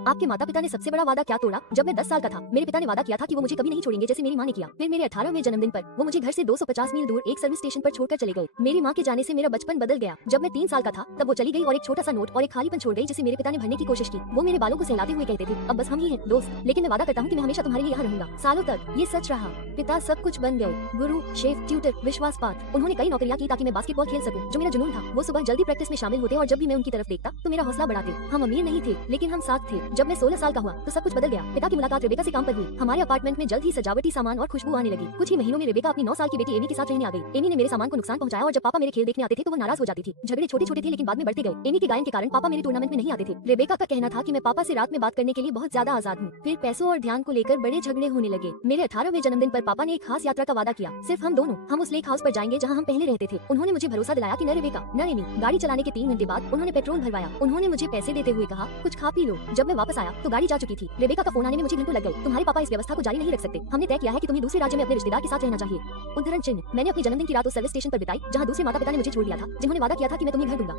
आपके माता पिता ने सबसे बड़ा वादा क्या तोड़ा? जब मैं 10 साल का था, मेरे पिता ने वादा किया था कि वो मुझे कभी नहीं छोड़ेंगे, जैसे मेरी माँ ने किया। फिर मेरे 18वें जन्मदिन पर वो मुझे घर से 250 मील दूर एक सर्विस स्टेशन पर छोड़कर चले गए। मेरी माँ के जाने से मेरा बचपन बदल गया। जब मैं 3 साल का था, तब वो चली गई और एक छोटा सा नोट और एक खालीपन छोड़ गई, जिसे मेरे पिता ने भरने की कोशिश की। वो मेरे बालों को सहलाते हुए कहते थे, अब बस हम ही हैं दोस्त, लेकिन मैं वादा करता हूँ कि मैं हमेशा तुम्हारे लिए यहाँ रहूंगा। सालों तक ये सच रहा। पिता सब कुछ बन गए, गुरु, शेफ, ट्यूटर, विश्वास पात्र। उन्होंने कई नौकरियां की ताकि मैं बास्केटबॉल खेल सकूं, जो मेरा जुनून था। वो सुबह जल्दी प्रैक्टिस में शामिल होते और जब भी मैं उनकी तरफ देखता तो मेरा हौसला बढ़ाते। हम अमीर नहीं थे, लेकिन हम साथ थे। जब मैं 16 साल का हुआ तो सब कुछ बदल गया। पिता की मुलाकात रेबेका से काम पर हुई। हमारे अपार्टमेंट में जल्द ही सजावटी सामान और खुशबू आने लगी। कुछ ही महीनों में रेबेका अपनी 9 साल की बेटी एमी के साथ रहने आ गई। एमी ने मेरे सामान को नुकसान पहुंचाया और जब पापा मेरे खेल देखने आते थे तो वो नाराज हो जाती थी। झगड़े छोटे छोटे थे लेकिन बाद में बढ़ते गए। एमी के गायन के कारण पापा मेरे टूर्नामेंट में नहीं आते थे। रेबेका का कहना था कि मैं पापा से रात में बात करने के लिए बहुत ज्यादा आजाद हूँ। फिर पैसों और ध्यान को लेकर बड़े झगड़े होने लगे। मेरे 18वें जन्मदिन पर पापा ने एक खास यात्रा का वादा किया, सिर्फ हम दोनों। हम उस लेक हाउस पर जाएंगे जहाँ हम पहले रहते थे। उन्होंने मुझे भरोसा दिलाया कि न रेबेका न एमी। गाड़ी चलाने के 3 घंटे बाद उन्होंने पेट्रोल भरवाया। उन्होंने मुझे पैसे देते हुए कहा, कुछ खा पी लो। जब मैं वापस आया तो गाड़ी जा चुकी थी। रेबेका का फोन आने में मुझे घंटों लग गए। तुम्हारे पापा इस व्यवस्था को जारी नहीं रख सकते। हमने तय किया है कि तुम्हें दूसरे राज्य में अपने रिश्तेदार के साथ रहना चाहिए। उदाहरण चिन्ह, मैंने अपने जन्मदिन की रात उस सर्विस स्टेशन पर बिताई जहाँ दूसरे माता पिता ने मुझे छोड़ दिया था, जिन्होंने वादा किया था कि मैं तुम्हें घर दूंगा।